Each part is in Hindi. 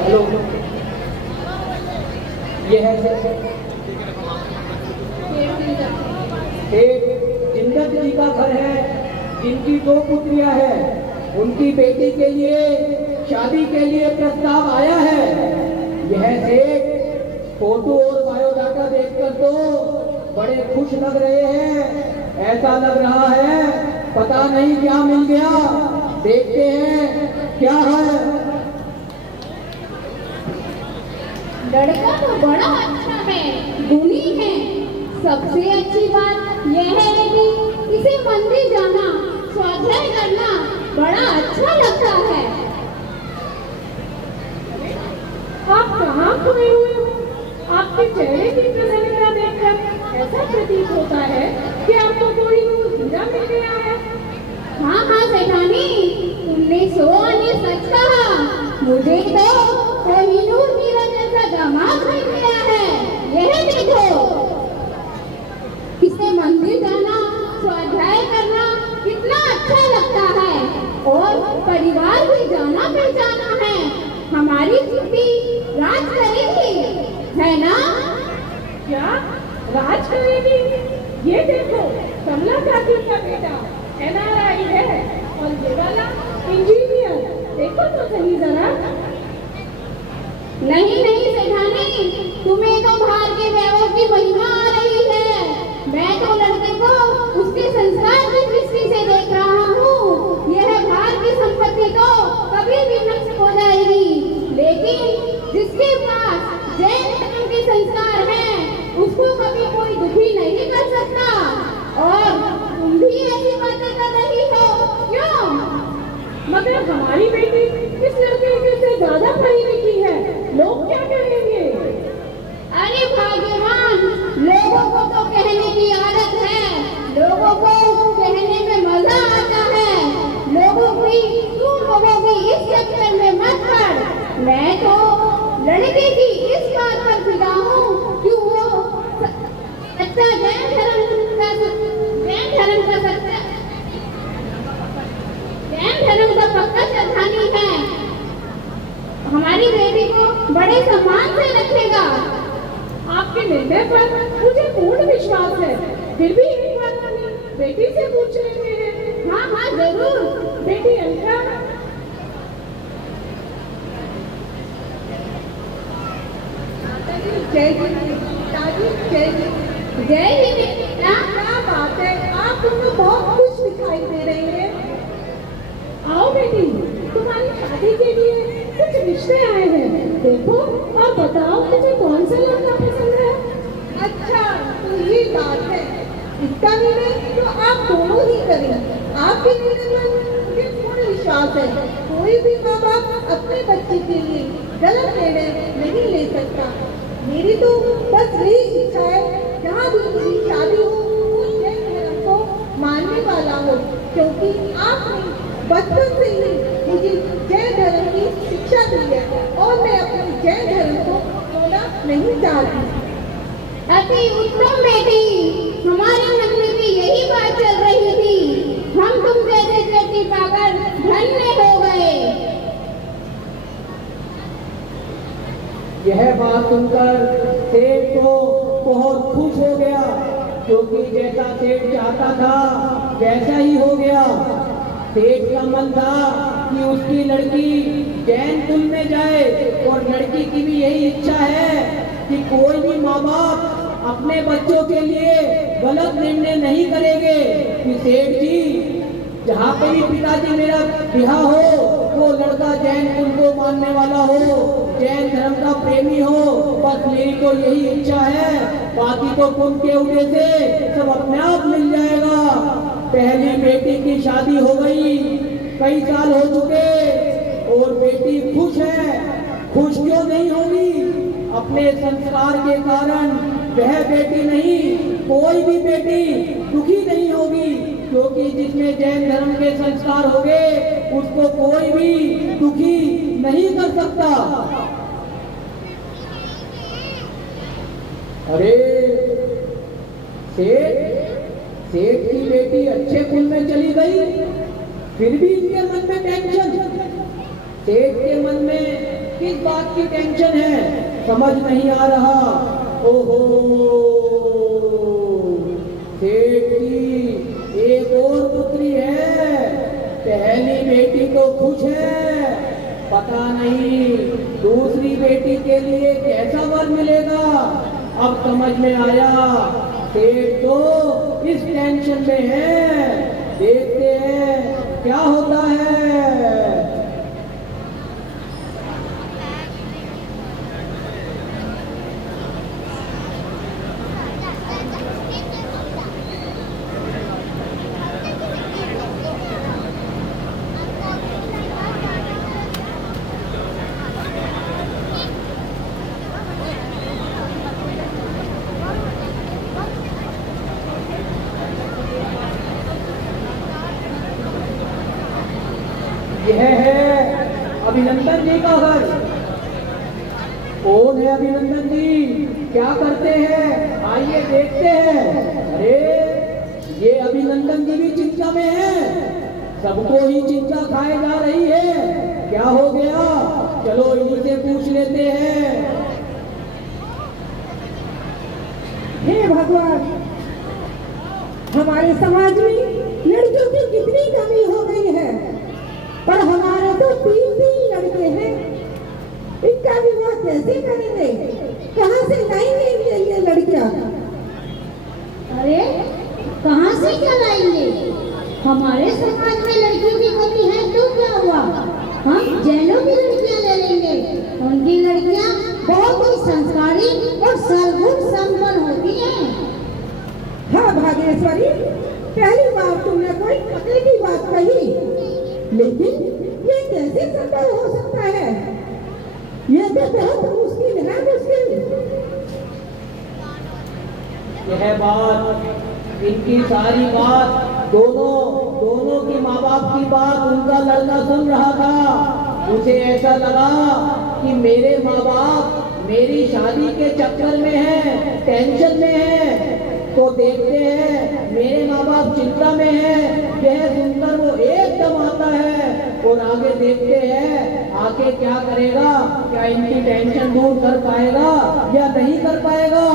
हेलो, ये है एक जिंदत जी का घर है, जिनकी 2 पुत्रियां हैं। उनकी बेटी के लिए शादी के लिए प्रस्ताव आया है। यह सेठ फोटो और बायोडाटा देखकर तो बड़े खुश लग रहे हैं। ऐसा लग रहा है पता नहीं क्या मिल गया। देखते हैं क्या है। लड़का तो बड़ा अच्छा है, गुणी है। सबसे अच्छी बात यह है कि इसे मंदिर जाना, स्वाध्याय करना बड़ा अच्छा लगता है। आप कहाँ खोए हुए हो? आपके चेहरे की प्रसन्नता देखकर ऐसा प्रतीत होता है कि आपको कोई हीरा मिल गया है। हाँ हाँ सेठानी, तुमने सो आने सच कहा। मुझे तो कोहिनूर हीरा जैसा दामाद मिल गया है। यह देखो, इसे मंदिर जाना, स्वाध्याय करना कितना अच्छा लगता है और परिवार भी जाना पहचाना है। हमारी छुट्टी राज करेगी, है ना? क्या राज करेगी? ये देखो, कमला काकी का बेटा NRI है और ये वाला इंजीनियर। देखो तो सही जरा। नहीं नहीं सेठानी, तुम्हें तो बाहर के वैभव की महिमा आ रही है। मैं तो लड़के को उसके संस्कार की दृष्टि से देख रहा हूँ। यह बाहर की संपत्ति तो कभी भी नष्ट हो जाएगी, लेकिन जिसके पास जैन धर्म के संस्कार हैं, उसको कभी कोई दुखी नहीं कर सकता। और तुम भी ऐसी बातें कर रही हो, क्यों? मगर हमारी बेटी इस लड़के से ज्यादा पढ़ी लिखी है, लोग क्या कहेंगे? अरे भाग्यवान, लोगों को तो कहने की आदत है, लोगों को कहने में मजा आता है। लोगों की तुम लोगों की इस चक्कर में मत पड़। मैं तो लड़के की इस बात पर फिदा हूँ कि वो सच्चा जैन धर्म का पक्का श्रद्धालु है। हमारी बेटी को बड़े सम्मान से रखेगा। आपके निर्णय पर मुझे पूर्ण विश्वास है। फिर भी एक बार हमें बेटी से पूछ लेते हैं। हाँ हाँ जरूर। बेटी अलका, जय ही बेटा। क्या बात है, आप दोनों बहुत खुश दिखाई दे रहे हैं। आओ बेटी, तुम्हारी शादी के लिए कुछ रिश्ते आए हैं। देखो और बताओ मुझे कौन सा लड़का पसंद है। अच्छा, तो ये बात है। इसका निर्णय तो आप दोनों ही करें। आपके निर्णय पर मुझे पूर्ण विश्वास है। कोई भी माँ बाप अपने बच्चे के लिए गलत निर्णय नहीं ले सकता। मेरी तो बस यही इच्छा है, जहाँ भी मेरी शादी हो उस जैन धर्म को मानने वाला हो, क्योंकि आपने बचपन से ही मुझे जैन धर्म की शिक्षा दी है और मैं अपने जैन धर्म को खोना नहीं चाहती। अति उत्तम बेटी, हमारे मन में भी यही बात चल रही थी। हम तुम जैसे बेटी पाकर धन्य हो गए। यह बात सुनकर सेठ तो बहुत खुश हो गया, क्योंकि जैसा सेठ चाहता था वैसा ही हो गया। सेठ का मन था कि उसकी लड़की जैन कुल में जाए, और लड़की की भी यही इच्छा है कि कोई भी माँ बाप अपने बच्चों के लिए गलत निर्णय नहीं करेंगे। कि सेठ जी, जहाँ पे भी पिताजी मेरा ब्याह हो वो लड़का जैन कुल को मानने वाला हो, जैन धर्म का प्रेमी हो। बस मेरी तो यही इच्छा है, बाकी तो कुल के उड़े से सब अपने आप मिल जाएगा। पहली बेटी की शादी हो गई, कई साल हो चुके और बेटी खुश है। खुश क्यों नहीं होगी? अपने संस्कार के कारण वह बेटी नहीं, कोई भी बेटी दुखी नहीं होगी, क्योंकि जिसमें जैन धर्म के संस्कार होंगे उसको कोई भी दुखी नहीं कर सकता। अरे सेठ की बेटी अच्छे कुल में चली गई, फिर भी इनके मन में टेंशन। सेठ के मन में किस बात की टेंशन है समझ नहीं आ रहा। ओहो, सेठ की एक और पुत्री है, पहली बेटी तो खुश है, पता नहीं दूसरी बेटी के लिए कैसा वर मिलेगा। अब समझ में आया, सेठ तो इस टेंशन में है, देखते हैं क्या होता है। यह है अभिनंदन जी का घर। कौन है अभिनंदन जी, क्या करते हैं, आइए देखते हैं। अरे ये अभिनंदन जी भी चिंता में है, सबको ही चिंता खाए जा रही है, क्या हो गया, चलो इन्हीं से पूछ लेते हैं। हे भगवान, हमारे समाज में लड़कियों की कितनी कमी हो गई है, पर हमारे तो 3 लड़के हैं, इनका विवाह कैसे करेंगे, कहाँ से लाएंगे ये लड़कियां? अरे कहाँ से क्या लाएंगे? हमारे समाज में लड़कियों की कमी है तो क्या हुआ, हम जैनों की लड़कियां ले लेंगे। उनकी लड़कियां बहुत ही संस्कारी और सर्वगुण संपन्न होती हैं। हाँ भागेश्वरी, पहली बार तुमने कोई पते की बात कही, लेकिन ये कैसे संभव हो सकता है? ये तो बहुत मुश्किल है, मुश्किल। यह बात, इनकी सारी बात, दोनों की माँ बाप की बात उनका लड़का सुन रहा था। उसे ऐसा लगा कि मेरे माँ बाप मेरी शादी के चक्कर में है, टेंशन में है, तो देखते हैं मेरे माँ बाप चिंता में है। यह सुनकर वो एकदम आता है और आगे देखते हैं आगे क्या करेगा, क्या इनकी टेंशन दूर कर पाएगा या नहीं कर पाएगा।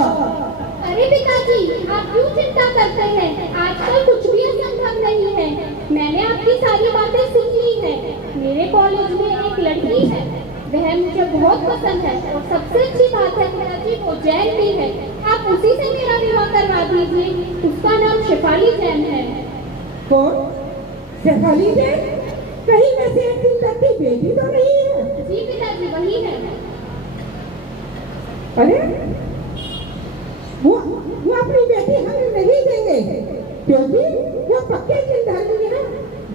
अरे पिताजी, आप क्यों चिंता करते हैं? आजकल कुछ भी असंभव नहीं है। मैंने आपकी सारी बातें सुन ली है। मेरे कॉलेज में एक लड़की है, वह मुझे बहुत पसंद है और सबसे अच्छी बात है पिताजी वो जैन भी है। आप उसी से मेरा विवाह करवा दीजिए। उसका नाम शेफाली जैन है। कौन? शेफाली जैन? कहीं वैसे एक दिन तक की बेटी तो नहीं है? जी पिताजी, वही है। अरे वो अपनी बेटी हमें नहीं देंगे, क्योंकि वो पक्के जैन धर्मी है,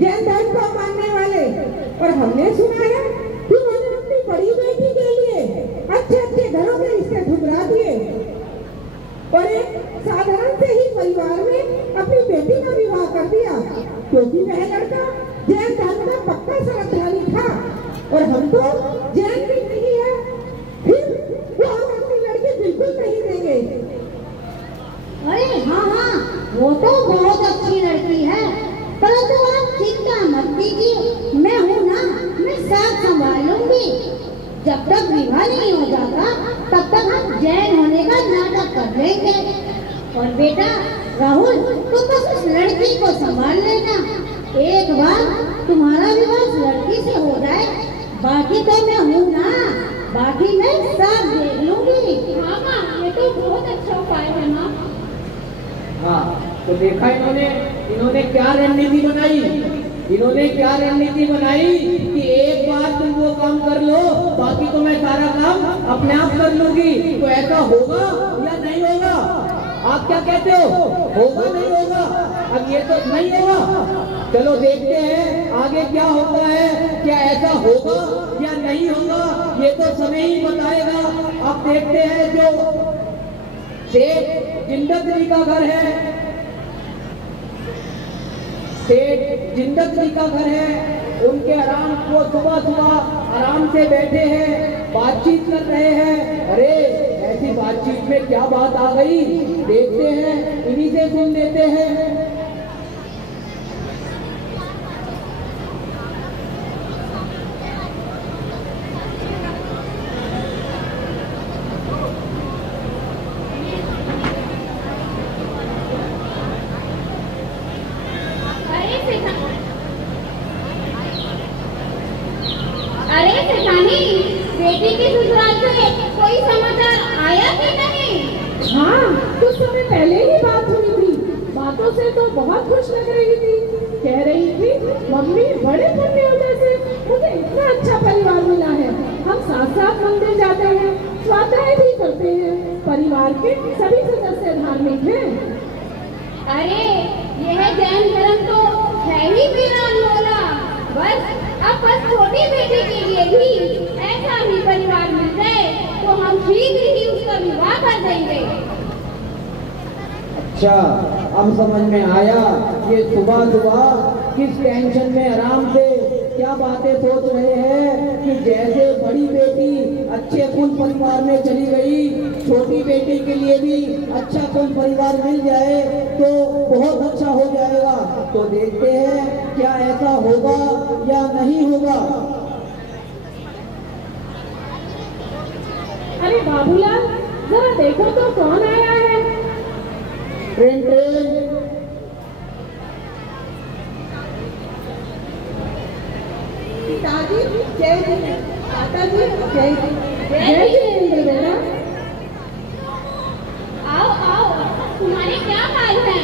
जैन धर्म को मानने वाले। और हमने सुना है कि उन्होंने अपनी बड़ी बेटी के लिए अच्छे घरों के रिश्ते ठुकरा दिए और एक साधारण से ही परिवार में अपनी बेटी का विवाह कर दिया, क्योंकि वह लड़का जैन धर्म का पक्का श्रद्धालु था और हम तो जैन भी नहीं है, फिर वो हम अपनी लड़की बिल्कुल नहीं देंगे। अरे हाँ, वो तो बहुत अच्छी लड़की है, परंतु आप चिंता मत कीजिए, मैं हूँ ना, मैं साथ संभाल लूंगी। जब तक विवाह नहीं हो जाता तब तक हम जैन होने का नाटक कर लेंगे। और बेटा राहुल, तुम बस उस लड़की को संभाल लेना। एक बार तुम्हारा विवाह उस लड़की से हो जाए, बाकी तो मैं हूँ ना, बाकी मैं सब देख लूंगी। हाँ माँ, ये तो बहुत अच्छा उपाय है माँ। हाँ, तो देखा इन्होंने क्या रणनीति बनाई। इन्होंने क्या रणनीति बनाई कि एक बार तुम वो काम कर लो, बाकी तो मैं सारा काम अपने आप कर लूंगी। तो ऐसा होगा या नहीं होगा? आप क्या कहते हो, होगा नहीं होगा? अब ये तो नहीं होगा, चलो देखते हैं आगे क्या होता है, क्या ऐसा होगा या नहीं होगा, ये तो समय ही बताएगा। अब देखते हैं जो सेठ जिंदत जी का घर है, सेठ जिंदत जी का घर है, उनके आराम को सुबह आराम से बैठे हैं, बातचीत कर रहे हैं। अरे ऐसी बातचीत में क्या बात आ गई, देखते हैं, इन्हीं से सुन लेते हैं। कोई समाचार आया कि नहीं? हाँ, कुछ समय पहले ही बात हुई थी। बातों से तो बहुत खुश लग रही थी। कह रही थी, मम्मी बड़े पुण्योदय से मुझे इतना अच्छा परिवार मिला है। हम साथ साथ मंदिर जाते हैं, स्वाध्याय भी करते हैं। परिवार के सभी सदस्य धार्मिक हैं। अरे यह जैन धर्म तो है ही मेरा अनमोला। बस छोटी बेटी के लिए भी ऐसा ही परिवार मिल जाए तो हम शीघ्र ही उसका विवाह कर देंगे। अच्छा, अब समझ में आया ये सुबह सुबह किस टेंशन में आराम से क्या बातें सोच रहे हैं कि जैसे बड़ी बेटी अच्छे कुल परिवार में चली गई, छोटी बेटी के लिए भी अच्छा कुल परिवार मिल जाए तो बहुत अच्छा हो जाएगा। तो देखते हैं क्या ऐसा होगा या नहीं होगा। अरे बाबूलाल, जरा देखो तो कौन आया है। ट्रेन ट्रेन पिताजी जय जी, माताजी जय जी। जय जिनेंद्र बेटा। आओ आओ, तुम्हारे क्या हाल है?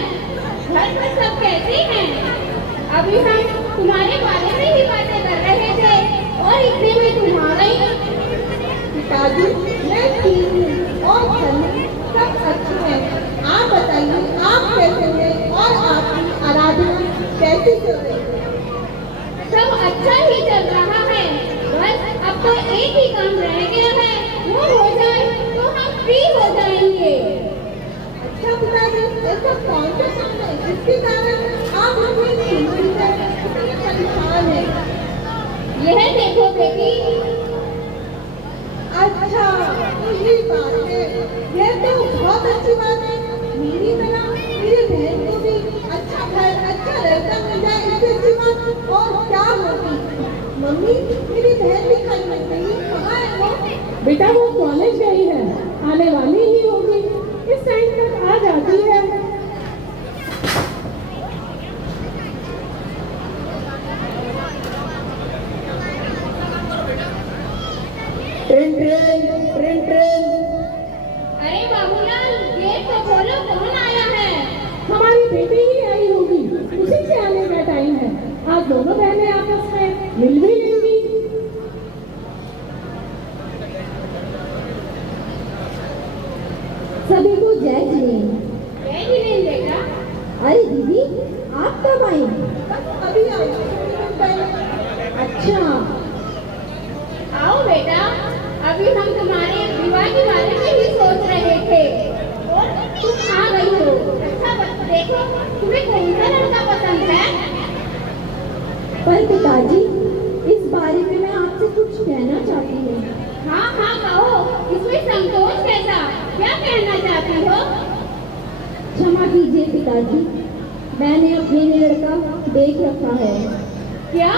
घर पर सब कैसे हैं? अभी हम तुम्हारे बारे में ही बातें कर रहे थे और इतने में तुम्हारा ही। पिताजी मैं ठीक हूँ और घर में सब अच्छे हैं। आप बताइए, आप कैसे हैं और आपकी आराधना कैसी चल रही है? सब अच्छा ही चल रहा है। बस अब तो एक ही काम रह गया है, वो हो जाए तो हम फ्री हो जाएंगे। अच्छा पिताजी, ऐसा कौन सा काम है जिसके कारण आप इतनी चिंतित हैं, इतने परेशान हैं? यह देखो बेटी। अच्छा, तो ये बात है। यह तो बहुत अच्छी बात है। मेरी तरह मेरी बहन को भी अच्छा घर, अच्छा लड़का मिल जाए, इससे अच्छी बात और क्या होगी। मम्मी, मेरी बहन भी खाई मिल गई, कहाँ है वो? बेटा वो कॉलेज गई है, आने वाली ही होगी। इस टाइम तक आ जाती है। Train train train train. अरे बाबूलाल, गेट तो खोलो, कौन आया है? हमारी बेटी ही आई होगी, उसी के आने का टाइम है। आज दोनों बहनें आपस में मिल भी लेंगी। सभी को जय जिनेंद्र। जय जिनेंद्र बेटा। अरे दीदी, आप कब आई? अभी आई, थोड़ी देर पहले। अच्छा, आओ बेटा, अभी हम तुम्हारे विवाह के बारे में ही सोच रहे थे और तुम आ गई हो। अच्छा देखो, तुम्हें कौन सा लड़का पसंद है? पर पिताजी, इस बारे में मैं आपसे कुछ कहना चाहती हूँ। हाँ हाँ कहो, इसमें संकोच कैसा? क्या कहना चाहती हो? क्षमा कीजिए पिताजी, मैंने अपने लिए लड़का देख रखा है। क्या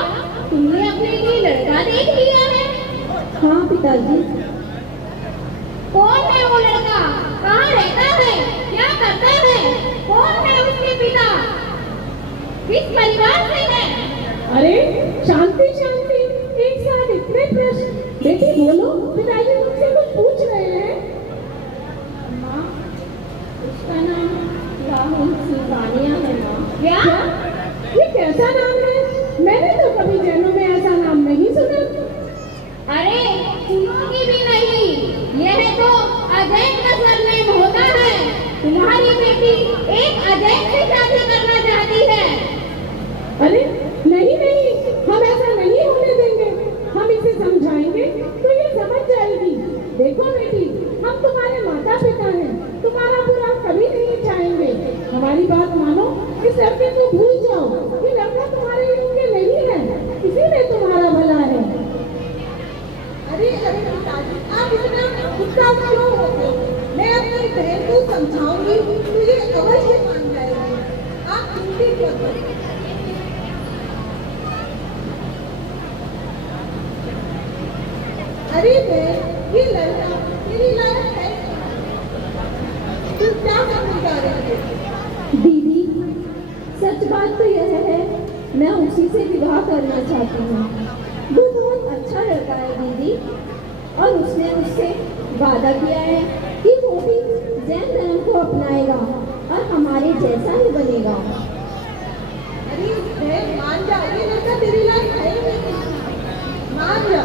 तुमने अपने लिए लड़का देख लिया है? हाँ पिताजी। कौन है वो लड़का? कहाँ रहता है? क्या करता है? कौन है उसके पिता? किस परिवार से है? अरे शांति शांति, एक साथ इतने प्रश्न। बेटी बोलो, पिताजी तुमसे कुछ पूछ रहे हैं। माँ, उसका नाम राहुल सिंघानिया है माँ। क्या? ये कैसा नाम है? मैंने तो कभी जैनों में ऐसा नाम नहीं सुना। अरे सुनोगी भी नहीं, यह तो अजय का सरनेम होता है। तुम्हारी बेटी एक अजय से शादी करना चाहती है। अरे नहीं नहीं, हम ऐसा नहीं होने देंगे। हम इसे समझाएंगे तो ये समझ जाएगी। देखो बेटी, हम तुम्हारे माता पिता हैं, तुम्हारा बुरा कभी नहीं चाहेंगे। हमारी बात मानो, इस लड़के को भूल जाओ। ये लड़का तुम्हारे योग्य नहीं है, इसीलिए तुम्हारा भला है। अरे अरे पिताजी, आप इतना गुस्सा क्यों होते हो? मैं अपनी बहन को समझाऊंगी तो ये अवश्य मान जाएगी। आप चिंतित मत हो। अरे बहन, ये लड़का मेरी लायक है। तू क्या करने जा रही है? दीदी, सच बात तो यह है, मैं उसी से विवाह करना चाहती हूँ। वो बहुत अच्छा लड़का है दीदी, और उसने मुझसे वादा किया है कि वो भी जैन धर्म को अपनाएगा और हमारे जैसा ही बनेगा। अरे बहन मान जा, ये लड़का तेरे लायक है ही नहीं, मान जा।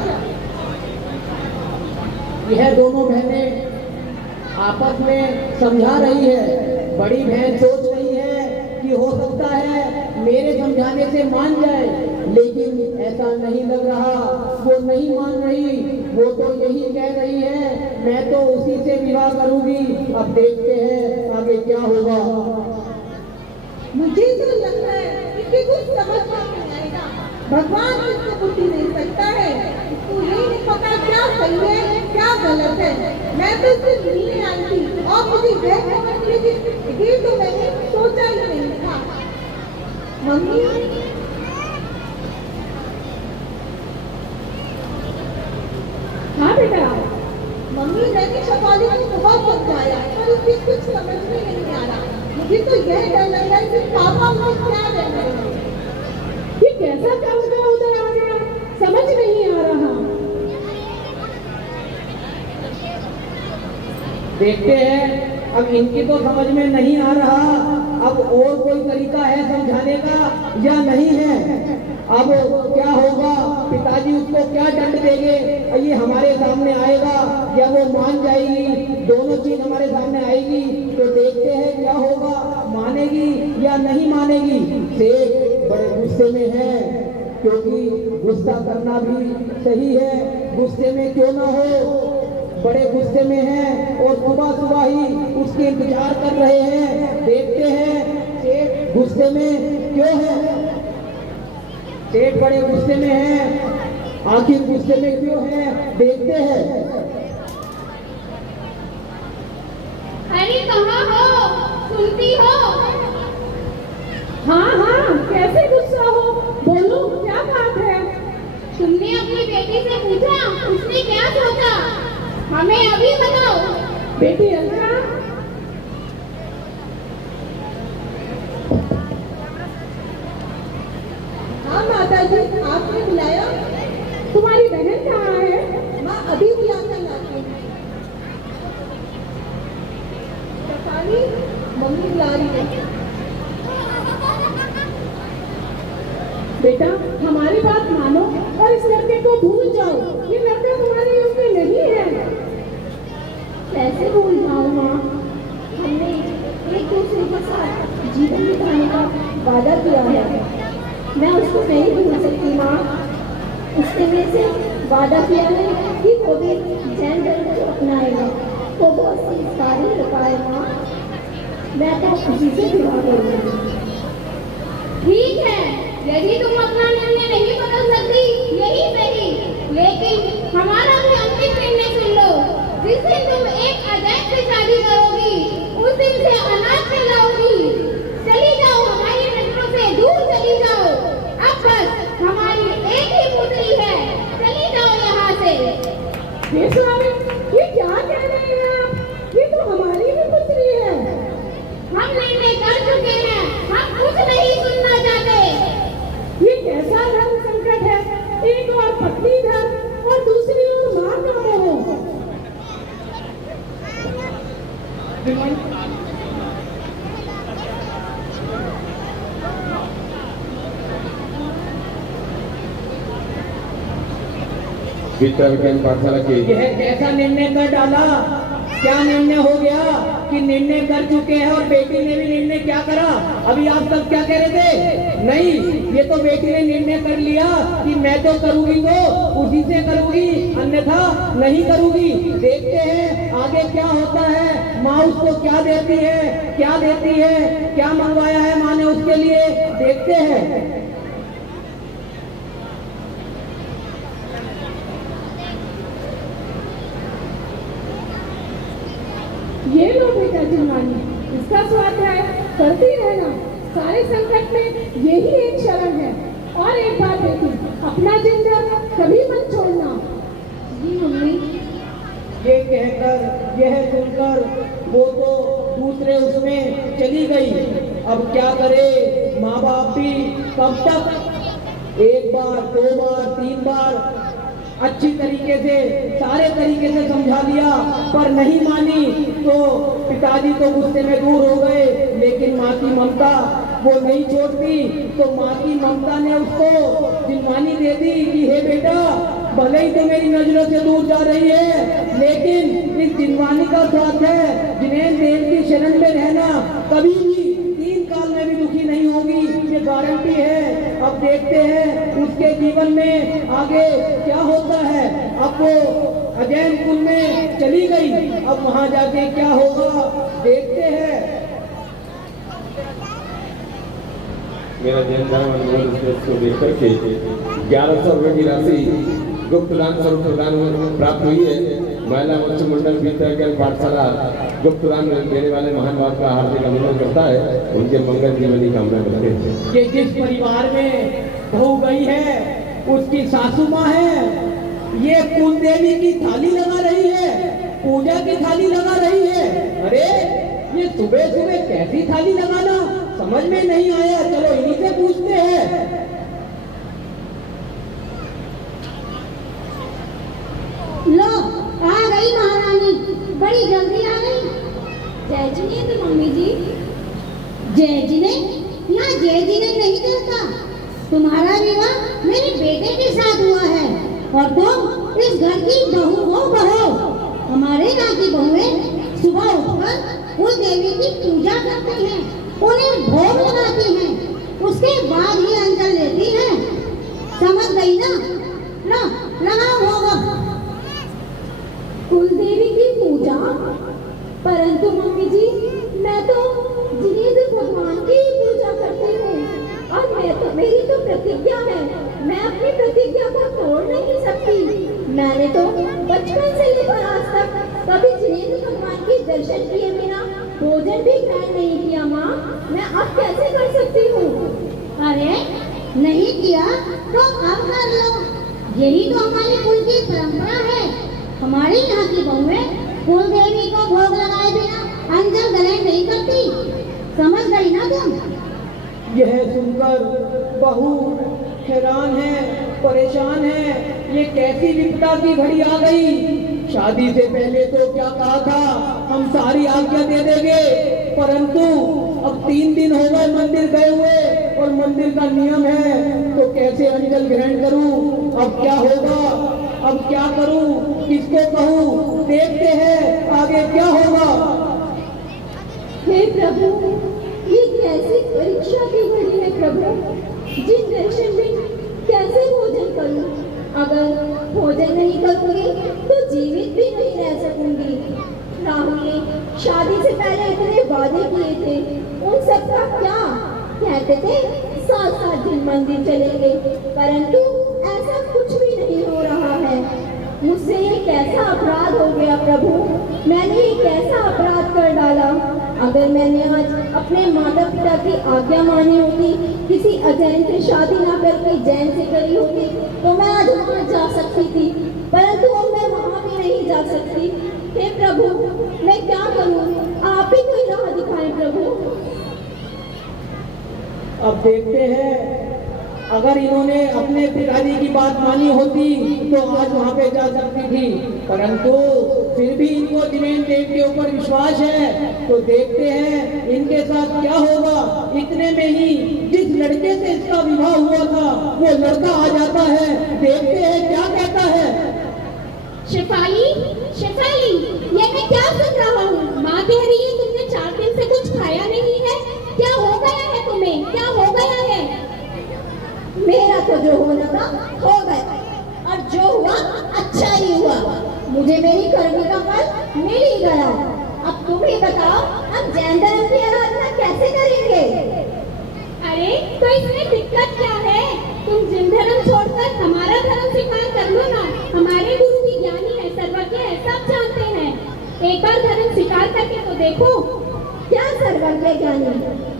यह दोनों बहनें आपस में समझा रही है। बड़ी बहन सोच रही है कि हो सकता है मेरे समझाने से मान जाए, लेकिन ऐसा नहीं लग रहा, वो नहीं मान रही। वो तो यही कह रही है मैं तो उसी से विवाह करूंगी। अब देखते हैं आगे क्या होगा। मुझे तो लगता है कि कुछ समझ में नहीं आएगा। भगवान इसको बुद्धि नहीं सकता है, इसको यही नहीं पता क्या सही है क्या गलत है। मैं तो इससे मिलने आई थी और मुझे यह खबर मिली, ये तो मैंने सोचा ही नहीं था। मम्मी हाँ बेटा, मम्मी मैंने शफाली को बहुत समझाया पर उसे कुछ समझ में नहीं आ रहा। मुझे तो यह डर लग रहा है कि पापा मुझे क्या डर रहे हैं। ये कैसा काम का उधर आ गया, समझ नहीं आ रहा। देखते हैं, अब इनकी तो समझ में नहीं आ रहा। अब और कोई तरीका है समझाने का या नहीं है? अब क्या होगा? पिताजी उसको क्या दंड देंगे? ये हमारे सामने आएगा या वो मान जाएगी? दोनों चीज हमारे सामने आएगी तो देखते हैं क्या होगा, मानेगी या नहीं मानेगी। सेठ बड़े गुस्से में है, क्योंकि गुस्सा करना भी सही है, गुस्से में क्यों ना हो। बड़े गुस्से में हैं और सुबह सुबह ही उसके इंतजार कर रहे हैं। देखते हैं सेठ गुस्से में क्यों है। सेठ बड़े गुस्से में हैं, आखिर गुस्से में क्यों है, देखते हैं। अरे कहाँ हो, सुनती हो? हाँ हाँ कैसे गुस्सा हो, बोलो क्या बात है। तुमने अपनी बेटी से पूछा उसने क्या सोचा, हमें अभी बताओ। बेटी अलका, हाँ माताजी आपने बुलाया। तुम्हारी बहन कहाँ है? माँ अभी भी आकर लाती हूँ। शफाली मम्मी बुला रही है। बेटा हमारी बात मानो और इस लड़के को भूल जाओ, ये लड़का तुम्हारे योग्य नहीं है। कैसे भूल जाऊँ माँ, हमने एक दूसरे के साथ जीवन बिताने का वादा किया है। मैं उसको नहीं भूल सकती माँ। उसने मेरे से वादा किया है कि वो भी जैन धर्म को अपनाएगा। वो बहुत संस्कारी लड़का है माँ, मैं तो उसी से विवाह करूँगी। ठीक है, यदि तुम अपना निर्णय नहीं बदल सकती यही सही, लेकिन हमारा भी अंतिम निर्णय सुन लो। जिस दिन तुम एक अजैब से शादी करोगी उस दिन से अनाथ कहलाओगी। चली जाओ, हमारी नजरों से दूर चली जाओ। अब बस हमारी एक ही पुत्री है, चली जाओ यहाँ से। ये स्वामी ये क्या कह रहे हैं आप? ये तो हमारी भी पुत्री है। हम निर्णय कर चुके हैं, हम कुछ नहीं सुनना चाहते। ये कैसा धर्म संकट है, एक और पत्नी धर्म और दूसरी ओर मां का मोह। विद्या पाठशाला के यह कैसा निर्णय कर डाला? क्या निर्णय हो गया कि निर्णय कर चुके हैं और बेटी ने भी निर्णय क्या करा? अभी आप सब क्या कह रहे थे? नहीं, ये तो बेटी ने निर्णय कर लिया कि मैं तो करूंगी तो उसी से करूंगी, अन्यथा नहीं करूंगी। देखते हैं आगे क्या होता है। माँ उसको क्या देती है, क्या देती है, क्या मंगवाया है माँ ने उसके लिए, देखते हैं। ये लो बेटा जिनवानी, इसका स्वाध्याय करती रहना। सारे संकट में यही एक शरण है। और एक बात बेटी, अपना जिंदा कभी मत छोड़ना। जी मम्मी। ये कहकर यह सुनकर वो तो दूसरे उसमें चली गई। अब क्या करे माँ बाप भी, कब तक? एक बार, दो बार, तीन बार अच्छी तरीके से सारे तरीके से समझा दिया, पर नहीं मानी तो पिताजी तो गुस्से में दूर हो गए, लेकिन माँ की ममता वो नहीं छोड़ती। तो माँ की ममता ने उसको जिनवानी दे दी कि हे बेटा, भले ही तो मेरी नजरों से दूर जा रही है, लेकिन इस जिनवानी का साथ है, जिन्हें देव की शरण में रहना कभी भी 3 काल में भी दुखी नहीं होगी, ये गारंटी है। अब देखते हैं उसके जीवन में आगे क्या होता है। अब वो अजैन कुल में चली गई, अब वहां जाके क्या होगा देखते हैं। मेरा जैन धर्म अनुभव को देख करके 1100 रुपये की राशि गुप्त दान स्वरूप प्रदान प्राप्त हुई है। महिला उच्च मंडल भीतर के पाठशाला गुप्त दान देने वाले महान बाप का हार्दिक अभिनंदन करता है, उनके मंगल जीवन की कामना करते हैं। ये जिस परिवार में बहू गई है उसकी सासू माँ है, ये कुल देवी की थाली लगा रही है, पूजा की थाली लगा रही है। अरे ये सुबह सुबह कैसी थाली लगाना समझ में नहीं आया, चलो इन्हीं से पूछते हैं। लो आ गई महारानी, बड़ी जल्दी आ गई। जय जिनेंद्र मम्मी जी। जय जिने यहाँ जय जिने नहीं कहता, तुम्हारा विवाह मेरे बेटे के साथ हुआ है और तुम इस घर की बहू हो। बहू, हमारे यहाँ की बहुएं सुबह उठकर उस देवी की पूजा करती हैं, उन्हें भोग लगाती हैं, उसके बाद ही अंजल लेती हैं। समझ गई ना? लो लगाओ भोग। कुल देवी की पूजा? परंतु मम्मी जी, मैं तो जिनेंद्र भगवान की पूजा करती हूँ और मेरी तो प्रतिज्ञा है, मैं अपनी प्रतिज्ञा को तोड़ नहीं सकती। मैंने तो बचपन से लेकर आज तक कभी जिनेंद्र भगवान के दर्शन किए बिना भोजन भी ग्रहण नहीं किया। माँ, मैं अब कैसे कर सकती हूँ? अरे नहीं किया तो अब कर लो, यही तो हमारे कुल की परंपरा है। हमारे यहाँ की बहुएं कुल देवी को भोग लगाए बिना अंजल ग्रहण नहीं करती। समझ गई ना तुम? यह सुनकर बहू हैरान है, परेशान है, ये कैसी विपदा की घड़ी आ गई। शादी से पहले तो क्या कहा था, हम सारी आज्ञा दे देंगे, परंतु अब 3 दिन हो गए मंदिर गए हुए और मंदिर का नियम है, तो कैसे अंजल ग्रहण करूं? अब क्या होगा, अब क्या करूं, किसको कहूं? देखते हैं आगे क्या होगा। हे प्रभु, ये कैसी परीक्षा की घड़ी है प्रभु, जिन दर्शन में कैसे भोजन करूं? अगर भोजन नहीं करूंगी तो जीवित भी नहीं रह सकूंगी। राहुल ने शादी से पहले इतने वादे किए थे, उन सब का क्या? कहते थे 7-7 दिन मंदिर चलेंगे, परंतु ऐसा कुछ भी नहीं हो रहा है। मुझसे ये कैसा अपराध हो गया प्रभु, मैंने ये कैसा अपराध कर डाला। अगर मैंने आज अपने माता पिता की आज्ञा मानी होती, किसी अजैन से शादी ना करके जैन से करी होती, तो मैं आज वहाँ जा सकती थी, परंतु अब मैं वहाँ भी नहीं जा सकती। हे प्रभु, मैं क्या करूँ? आप ही कोई राह दिखाएं प्रभु। अब देखते हैं, अगर इन्होंने अपने पिताजी की बात मानी होती तो आज वहाँ पे जा सकती थी, परंतु फिर भी इनको जिनेंद्र देव के ऊपर विश्वास है, तो देखते हैं इनके साथ क्या होगा। इतने में ही जिस लड़के से इसका विवाह हुआ था वो लड़का आ जाता है, देखते हैं क्या कहता है। शेफाली, शेफाली, ये मैं क्या सुन रहा हूँ? माँ कह रही है तुमने 4 दिन से कुछ खाया नहीं है, क्या हो गया है तुम्हें? क्या हो गया है? मेरा तो जो होना था हो गया, और जो हुआ अच्छा ही हुआ। मुझे मेरी करनी का फल मिल ही गया। अब तुम ही बताओ, हम जैन धर्म की आराधना कैसे करेंगे? अरे तो इसमें दिक्कत क्या है? तुम जिन धर्म छोड़कर हमारा धर्म स्वीकार कर लो ना। हमारे गुरु भी ज्ञानी है, सर्वज्ञ है, सब जानते हैं। एक बार धर्म स्वीकार करके तो देखो। क्या सर्वज्ञ ज्ञानी?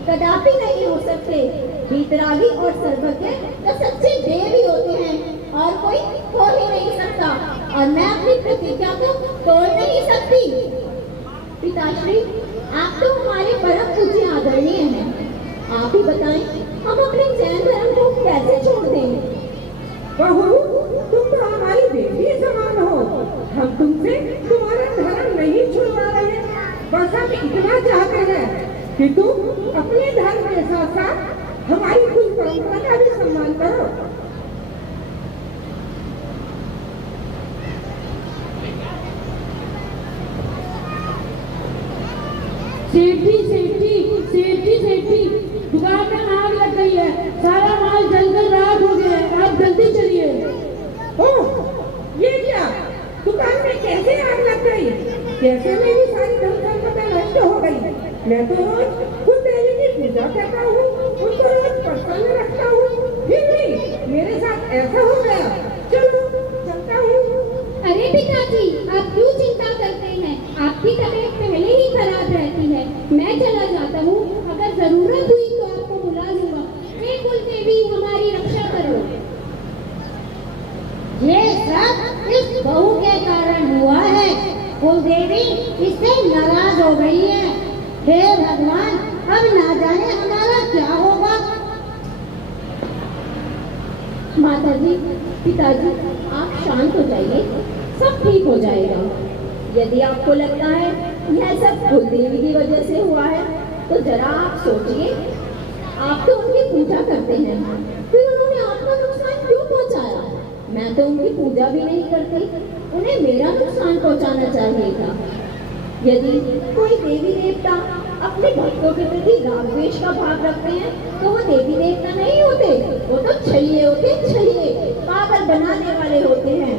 कदापि नहीं हो सकते। वीतरागी और सर्वज्ञ तो सच्चे देव ही होते हैं और कोई हो ही नहीं सकता, और मैं अपनी प्रतिज्ञा को तोड़ नहीं सकती। पिताश्री, आप तो हमारे परम पूज्य आदरणीय हैं, आप ही बताएं हम अपने जैन धर्म को कैसे छोड़ दें? बहू, तुम तो हमारी बेटी तुमसे तुम्हारा धर्म नहीं छुड़वा रहे, बस हम इतना चाहते हैं कि तुम अपने धर्म के साथ साथ हमारी कुल परंपरा का भी सम्मान करो। सेठी सेठी सेठी सेठी, दुकान में आग लग गई है, सारा माल जलकर राख हो गया है, आप जल्दी चलिए। ओह, ये क्या? दुकान में कैसे आग लग गई? कैसे मेरी सारी धन संपदा नष्ट हो गई? मैं तो रोज कुल देवी की पूजा करता हूँ, उनको रोज प्रसन्न रखता हूँ, फिर भी मेरे साथ ऐसा हो गया। चलो चलता हूँ। अरे पिताजी, आप क्यों चिंता करते हैं? आपकी तबीयत पहले ही खराब रहती है। मैं चला जाता हूँ, अगर जरूरत हुई तो आपको बुला लूंगा। हे कुल देवी, हमारी रक्षा करो। ये सब इस बहू के कारण हुआ है। कुल देवी इससे नाराज हो गई है। हे भगवान, अब ना जाने हमारा क्या होगा। माताजी, पिताजी, आप शांत हो जाइए, सब ठीक हो जाएगा। यदि आपको लगता है यह सब कुलदेवी की वजह से हुआ है, तो जरा आप सोचिए, आप तो उनकी पूजा करते हैं, फिर उन्होंने आपको नुकसान क्यों पहुंचाया? मैं तो उनकी पूजा भी नहीं करती, उन्हें मेरा नुकसान पहुंचाना चाहिए था। यदि कोई देवी देवता अपने भक्तों के प्रति राग द्वेष का भाव रखते हैं, तो वो देवी देवता नहीं होते, वो तो छलिए होते, छलिए पागल बनाने वाले होते हैं।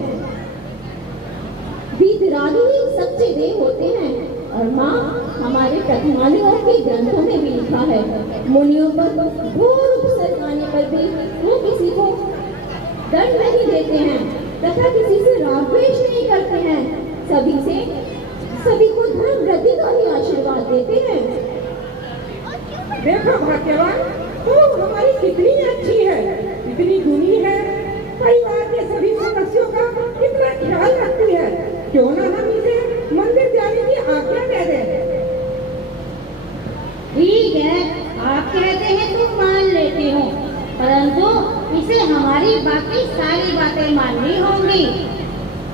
वीतरागी ही सच्चे देव होते हैं। और माँ, हमारे प्रथमानियों के ग्रंथों में भी लिखा है, मुनियों पर घोर उपसर्ग आने पर भी वो किसी को दंड नहीं देते हैं तथा किसी से राग द्वेष नहीं करते हैं, सभी को धर्म वृद्धि का ही आशीर्वाद देते हैं। देखो भाग्यवान, तू हमारी कितनी अच्छी है, इतनी गुणी है, परिवार के सभी सदस्यों का कितना ख्याल रखती है। क्यों ना हम इसे मंदिर जाने की आज्ञा दे दें? ठीक है, आप कहते हैं तो मान लेते हो, परंतु इसे हमारी बाकी सारी बातें माननी होंगी।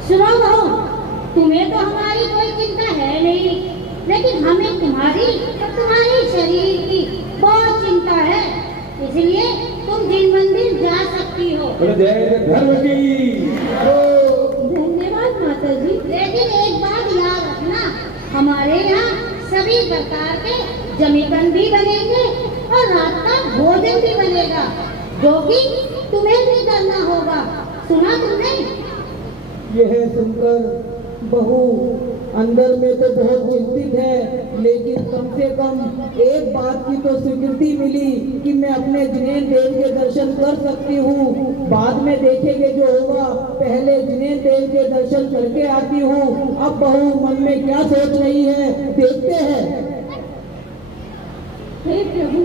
सुनो बहू, तुम्हें तो हमारी कोई चिंता है नहीं, लेकिन हमें तुम्हारी और तुम्हारे शरीर की बहुत चिंता है, इसलिए तुम जिन मंदिर जा सकती हो। जय धर्म की। धन्यवाद माता जी। लेकिन एक बात याद रखना, हमारे यहाँ सभी प्रकार के जमीकन भी बनेंगे और रात का भोजन भी बनेगा, जो कि तुम्हें भी करना होगा। सुना तुमने? यह सुनकर बहू अंदर में तो बहुत चिंतित है, लेकिन कम से कम एक बात की तो स्वीकृति मिली कि मैं अपने जिनेन देव के दर्शन कर सकती हूँ। बाद में देखेंगे जो होगा, पहले जिनेन देव के दर्शन करके आती हूँ। अब बहू मन में क्या सोच रही है, देखते हैं। हे प्रभु,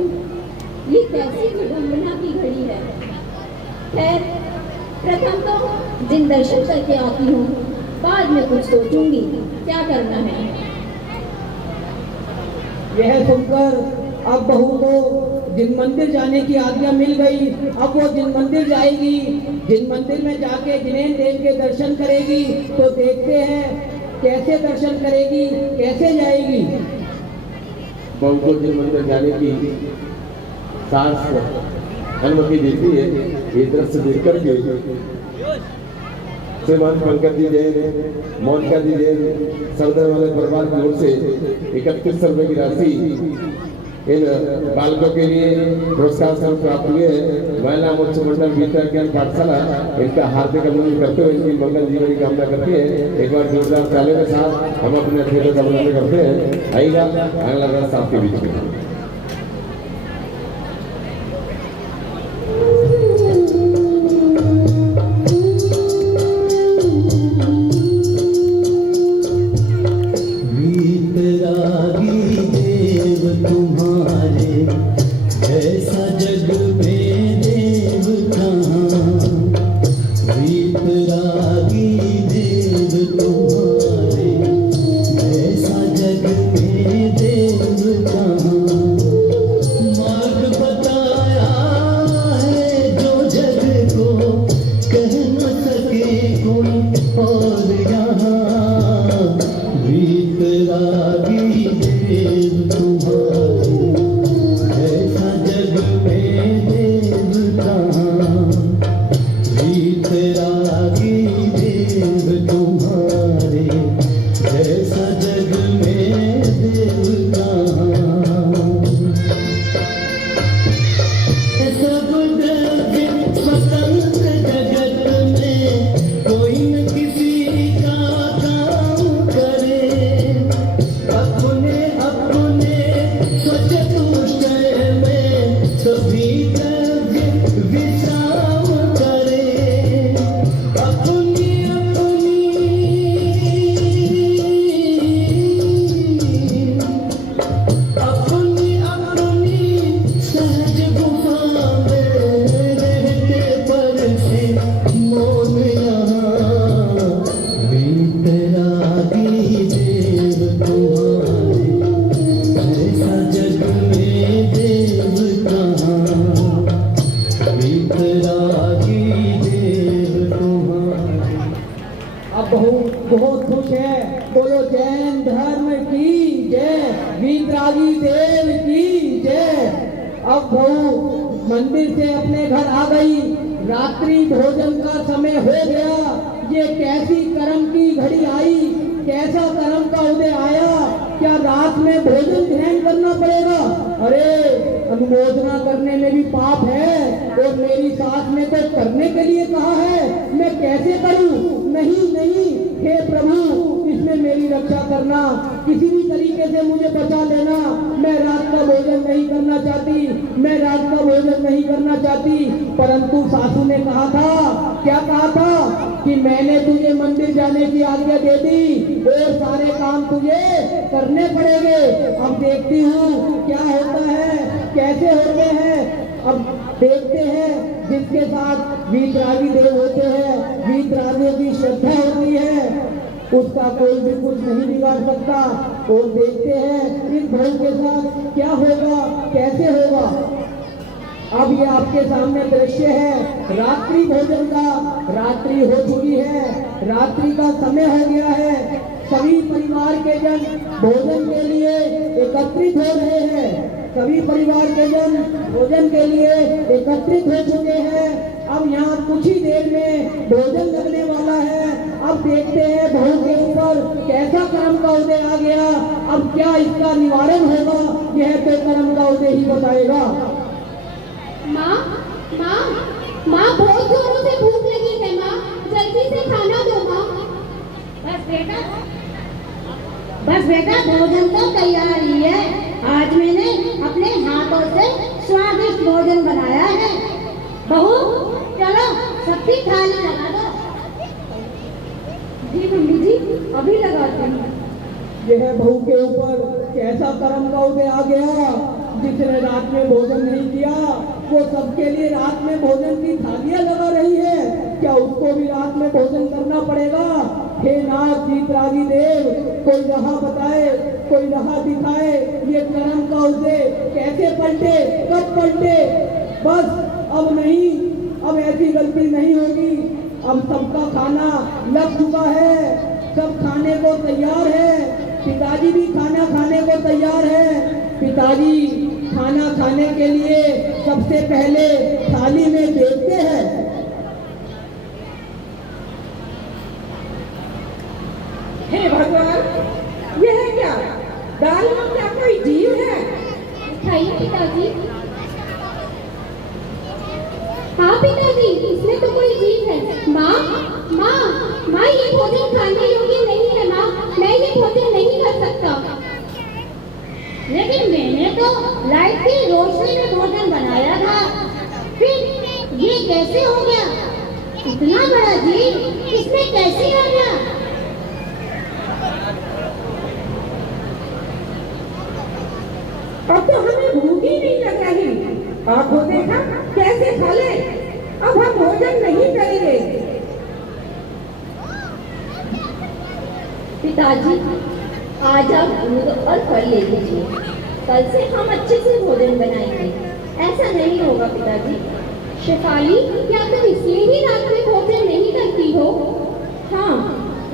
ये कैसी विडंबना की घड़ी है। खैर, प्रथम तो जिन दर्शन करके आती हूँ, बाद में कुछ सोचूंगी क्या करना है। यह सुनकर अब बहू को जिन मंदिर जाने की आज्ञा मिल गई। अब वो जिन मंदिर जाएगी, जिन मंदिर में जाके जिनेन देव के दर्शन करेगी, तो देखते हैं कैसे दर्शन करेगी, कैसे जाएगी। बहू को जिन मंदिर जाने की सास अनुमति देती है, ये दृश्य देख करके श्रीमान पंकज जी जैन, मोनिका जी जैन, सरदार वाले परिवार की ओर से 3100 रुपये की राशि इन बालकों के लिए पुरस्कार स्वरूप प्राप्त हुए हैं। महिला उच्च मंडल विद्या ज्ञान पाठशाला इनका हार्दिक अभिनंदन करते हुए इनकी मंगल जीवन की कामना करती है। एक बार जोरदार ताली के साथ हम अपने अतिथियों का अभिनंदन करते हैं। आइएगा अगला रात आपके बीच में। ऐसा जग में देव कहाँ। बोलो जैन धर्म की जय, वीतरागी देव की जय। अब बहू मंदिर से अपने घर आ गई, रात्रि भोजन का समय हो गया। ये कैसी कर्म की घड़ी आई, कैसा कर्म का उदय आया, क्या रात में भोजन ग्रहण करना पड़ेगा? अरे अनुमोदना करने में भी पाप है, और मेरी सास ने तो करने के लिए कहा है, मैं कैसे करूं? नहीं नहीं, हे प्रभु इसमें मेरी रक्षा करना, किसी भी तरीके से मुझे बचा लेना। मैं रात का भोजन नहीं करना चाहती, मैं रात का भोजन नहीं करना चाहती। परंतु सासू ने कहा था, क्या कहा था कि मैंने तुझे मंदिर जाने की आज्ञा दे दी और सारे काम तुझे करने पड़ेंगे। अब देखती हूँ क्या होता है, कैसे होते हैं। अब देखते हैं, जिसके साथ वीतरागी देव होते हैं, वीतरागियों की श्रद्धा होती है, उसका कोई भी कुछ नहीं बिगाड़ सकता। और देखते हैं इस बहू के साथ क्या होगा, कैसे होगा। अब ये आपके सामने दृश्य है रात्रि भोजन का। रात्रि हो चुकी है, रात्रि का समय हो गया है। सभी परिवार के जन भोजन के लिए एकत्रित हो रहे हैं। सभी परिवार के जन भोजन के लिए एकत्रित हो चुके हैं। अब यहाँ कुछ ही देर में भोजन लगने वाला है। अब देखते हैं बहू के ऊपर कैसा कर्म का उदय आ गया। अब क्या इसका निवारण होगा, यह तो कर्म का उदय ही बताएगा। माँ माँ माँ, बहुत जोरों से भूख लगी है माँ, जल्दी से खाना दो माँ। बस बेटा भोजन तो तैयार ही है। आज मैंने अपने हाथों से स्वादिष्ट भोजन बनाया है। बहू चलो सबकी थाली लगा दो। जी मम्मी जी, अभी लगाती हूँ। यह बहू के ऊपर कैसा कर्म का उदय आ गया। जिसने रात में भोजन नहीं किया, वो सबके लिए रात में भोजन की थालियां लगा रही है। क्या उसको भी रात में भोजन करना पड़ेगा? हे नाथ वीतरागी देव, कोई राह बताए, कोई राह दिखाए। ये कर्म का उदय कैसे पलटे, कब पलटे? बस अब नहीं, अब ऐसी गलती नहीं होगी। अब सबका खाना लग चुका है, सब खाने को तैयार है। पिताजी भी खाना खाने को तैयार है। पिताजी खाना खाने के लिए सबसे पहले थाली में देखते हैं। हे भगवान, यह है क्या? दाल में क्या कोई जीव है? खाइए पिताजी। हाँ पिताजी, इसमें तो कोई जीव है। माँ माँ माँ, ये भोजन खाने योग्य नहीं है माँ, मैं ये भोजन नहीं कर सकता। लेकिन मैंने तो लाइट की रोशनी में भोजन बनाया था, फिर ये कैसे हो गया? इतना बड़ा जीव इसमें कैसे आ गया? अब तो हमें भूख ही नहीं लग रही। आंखों देखा कैसे खा ले। अब हम भोजन नहीं करेंगे। पिताजी, आज आप दूध और फल ले लीजिए, कल से हम अच्छे से भोजन बनाएंगे। ऐसा नहीं होगा पिताजी। शेफाली, क्या तुम इसलिए ही रात में भोजन नहीं करती हो? हाँ,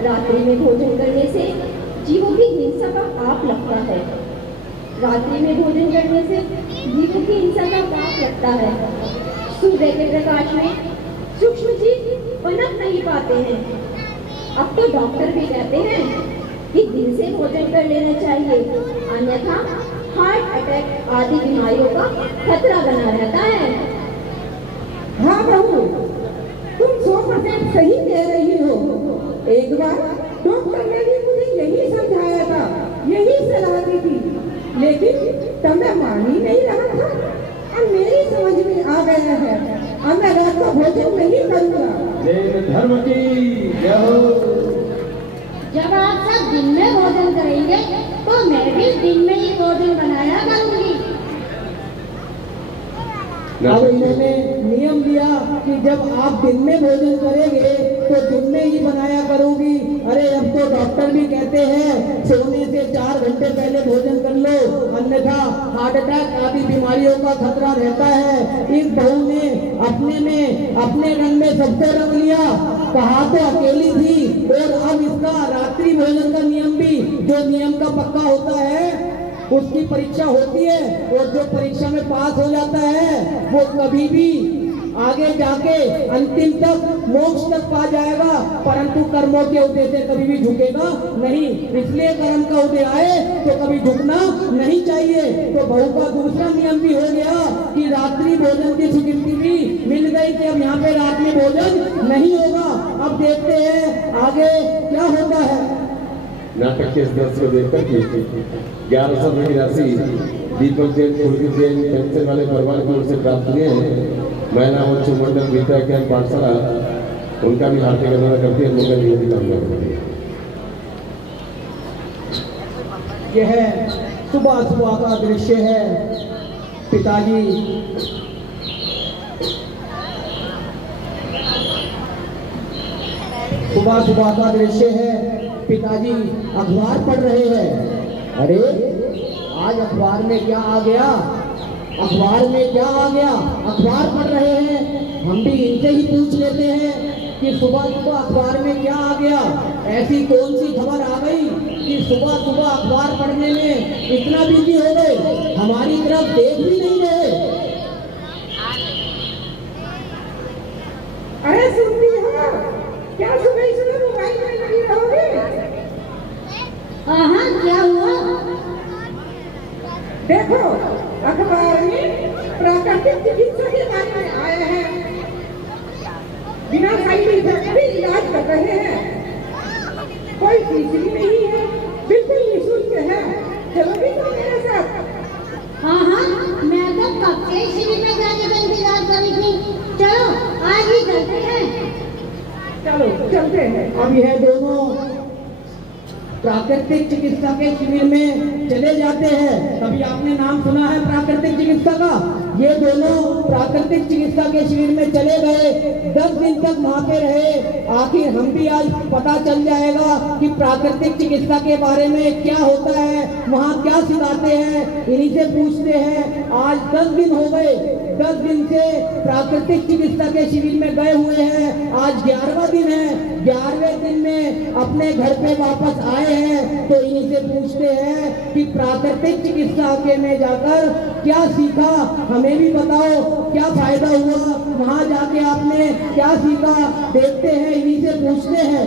रात्रि में भोजन करने से जीवों की हिंसा का पाप लगता है। रात्रि में भोजन करने से जीवों की हिंसा का पाप लगता है। सूर्य के प्रकाश में सूक्ष्म जीव पनप नहीं पाते हैं। अब तो डॉक्टर भी कहते हैं कि दिन से भोजन कर लेना चाहिए, अन्यथा हार्ट अटैक आदि बीमारियों का खतरा बना रहता है। हाँ बहू, तुम 100% सही कह रही हो। एक बार डॉक्टर ने भी मुझे यही समझाया था, यही सलाह दी थी, लेकिन तब मैं मान ही नहीं रहा था। अब मेरी समझ में आ गया है, अब मैं रात को भोजन नहीं करूँगा। जैन धर्म की जय हो। जब आप सब दिन में भोजन करेंगे तो मैं भी दिन में ही भोजन बनाया करूंगी। अब इन्होंने नियम लिया कि जब आप दिन में भोजन करेंगे तो दिन में ही बनाया करूंगी। अरे अब तो डॉक्टर भी कहते हैं सोने से 4 घंटे पहले भोजन कर लो, अन्यथा हार्ट अटैक आदि बीमारियों का खतरा रहता है। इस बहू ने अपने रंग में सबको रंग लिया। कहा तो अकेली थी और अब इसका रात्रि भोजन का नियम जो नियम का पक्का होता है उसकी परीक्षा होती है, और जो परीक्षा में पास हो जाता है वो कभी भी आगे जाके अंतिम तक मोक्ष तक पा जाएगा, परंतु कर्मों के उदय से कभी भी झुकेगा नहीं। इसलिए कर्म का उदय आए तो कभी झुकना नहीं चाहिए। तो बहू का दूसरा नियम भी हो गया कि रात्रि भोजन की स्वीकृति भी मिल गई कि अब यहाँ पे रात में भोजन नहीं होगा। अब देखते हैं आगे क्या होता है। नाटक के इस दृश्य को देखकर कि 1100 रुपये की राशि दीपक जैन, पुलकित जैन पेंशन वाले परिवार की ओर से प्राप्त हुए हैं। महिला उच्च मंडल विद्या ज्ञान पाठशाला उनका भी हार्दिक अभिनंदन करती है, उनका भी कामना करती है। यह सुबह सुबह का दृश्य है। पिताजी सुबह सुबह का दृश्य है। पिताजी अखबार पढ़ रहे हैं। अरे आज अखबार में क्या आ गया, अखबार में क्या आ गया, अखबार पढ़ रहे हैं। हम भी इनसे ही पूछ लेते हैं कि सुबह सुबह अखबार में क्या आ गया। ऐसी कौन सी खबर आ गई कि सुबह सुबह अखबार पढ़ने में इतना बिजी हो गए, हमारी तरफ देख भी नहीं रहे। अरे सुनती हो क्या, सुबह सुबह मोबाइल में लगी रहोगे? हाँ, क्या हुआ? देखो अखबार में प्राकृतिक चिकित्सा के बारे में आया है। बिना साइड इफेक्ट भी इलाज कर रहे हैं, कोई फीस भी नहीं है, बिल्कुल निःशुल्क है। चलोगी तो मेरे साथ? हाँ, मैं तो कब से शिविर में जाने का इंतजार कर रही थी। चलो आज ही चलते हैं। चलो चलते हैं। अब यह दोनों प्राकृतिक चिकित्सा के शिविर में चले जाते हैं। कभी आपने नाम सुना है प्राकृतिक चिकित्सा का? ये दोनों प्राकृतिक चिकित्सा के शिविर में चले गए, 10 दिन तक वहाँ पे रहे। आखिर हम भी आज पता चल जाएगा कि प्राकृतिक चिकित्सा के बारे में क्या होता है, वहाँ क्या सिखाते हैं, इन्हीं से पूछते हैं। आज 10 दिन हो गए, 10 दिन से प्राकृतिक चिकित्सा के शिविर में गए हुए हैं। आज 11वां दिन है। 11वें दिन में अपने घर पे वापस आए हैं, तो इन्हीं से पूछते हैं कि प्राकृतिक चिकित्सा के में जाकर क्या सीखा, हमें भी बताओ, क्या फायदा हुआ, वहां जाके आपने क्या सीखा। देखते हैं, इन्हीं से पूछते हैं।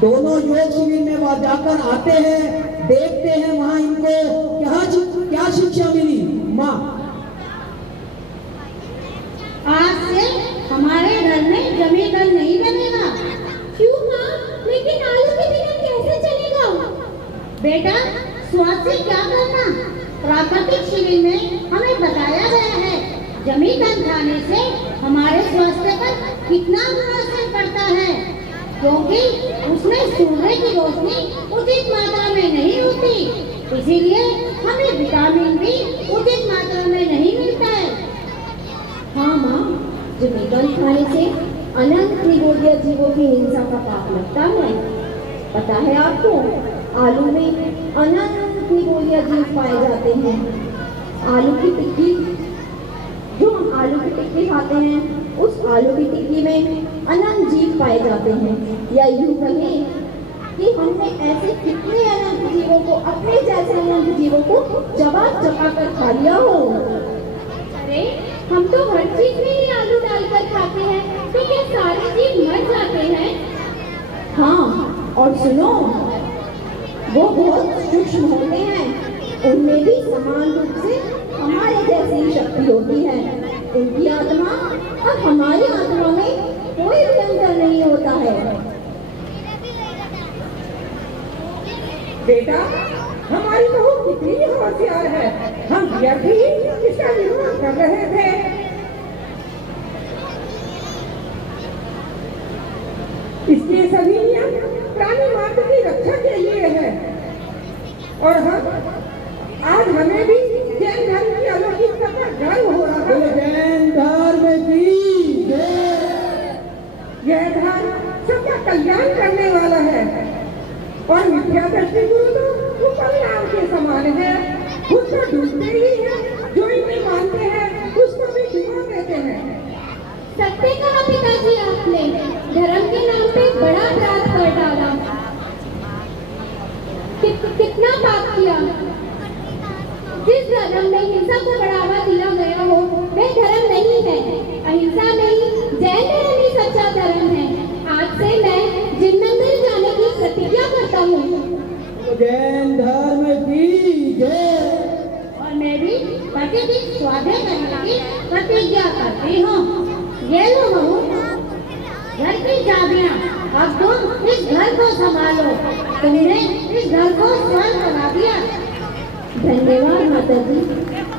दोनों योग शिविर में वहां जाकर आते हैं, देखते हैं वहां इनको क्या शिक्षा मिली। माँ, आज से हमारे घर में जमीन नहीं बनेगा। क्यों माँ? लेकिन आलू के बिना कैसे चलेगा? बेटा स्वास्थ्य से क्या करना, प्राकृतिक शिविर में हमें बताया गया है जमीन खाने से हमारे स्वास्थ्य पर कितना बुरा असर पड़ता है, क्योंकि उसमें सूर्य की रोशनी उचित मात्रा में नहीं होती, इसीलिए हमें विटामिन भी उचित मात्रा में नहीं मिलता है। हाँ माँ, जमीन खाने से अनंत निगोदिया जीवों की हिंसा का पाप लगता है। पता है आपको, आलू में अनंत निगोदिया जीव पाए जाते हैं। आलू की टिक्की, जो हम आलू की टिक्की खाते हैं, उस आलू की टिक्की में अनंत जीव पाए जाते हैं। या यूं कहें कि हमने ऐसे कितने अनंत जीवों को, अपने जैसे अनंत जीवों को चबा कर खा लिया हो। अरे हम तो हर चीज में ही आलू डालकर खाते हैं, तो क्या सारे जीव मर जाते हैं? हाँ, और सुनो, वो बहुत सूक्ष्म होते हैं, उनमें भी समान रूप से हमारे जैसी शक्ति होती है। उनकी आत्मा और हमारी आत्मा में कोई भी अंतर नहीं होता है। बेटा हमारी बहू कितनी होशियार है, हम व्यर्थ ही इसका विरोध कर रहे थे। इसके सभी नियम प्राणी मात्र की रक्षा के लिए है, और हम आज हमें भी जैन धर्म की अलौकिकता पर गर्व हो रहा है। जैन धर्म की जय। यह धर्म सबका कल्याण करने वाला है, और मिथ्या दृष्टि गुरु तो परिणाम के समान है। खुद तो डूबते ही हैं, जो इन्हें मानते हैं उसको भी डुबा देते हैं। सत्य कहा पिताजी आपने, धर्म के नाम पे बड़ा अपराध कर डाला। किया। जिस धर्म में हिंसा को बढ़ावा दिया गया हो वह धर्म नहीं है। अहिंसा नहीं, जैन धर्म ही सच्चा धर्म है। आज से मैं जिन मंदिर जाने की प्रतिज्ञा करता हूँ। जैन धर्म की जय। और मैं भी प्रतिदिन स्वाध्याय करने की प्रतिज्ञा करती हूँ। ये लो बहू, घर की चाबियाँ। अब तुम इस घर को संभालो। तुमने इस घर को स्वर्ग बना दिया। धन्यवाद माता जी।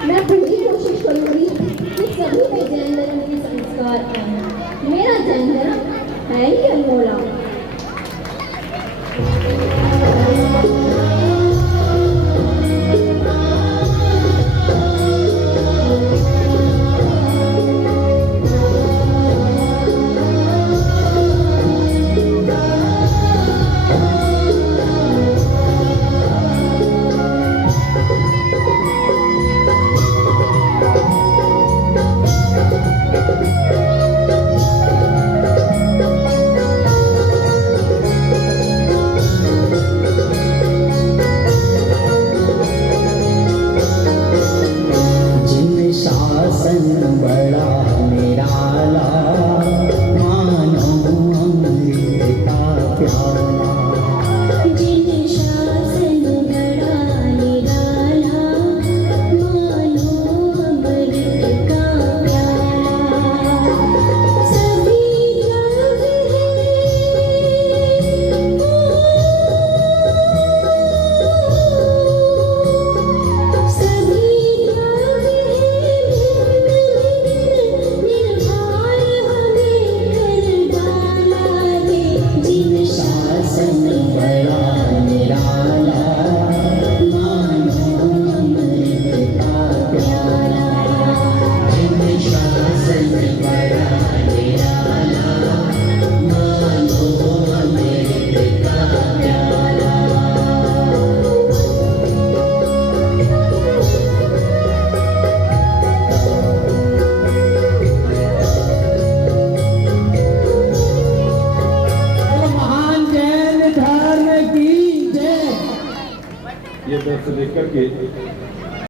मैं पूरी कोशिश करूंगी कि सभी में जैन धर्म के संस्कार आए। मेरा जैन धर्म है ही अनमोला। ये दर्श देख करके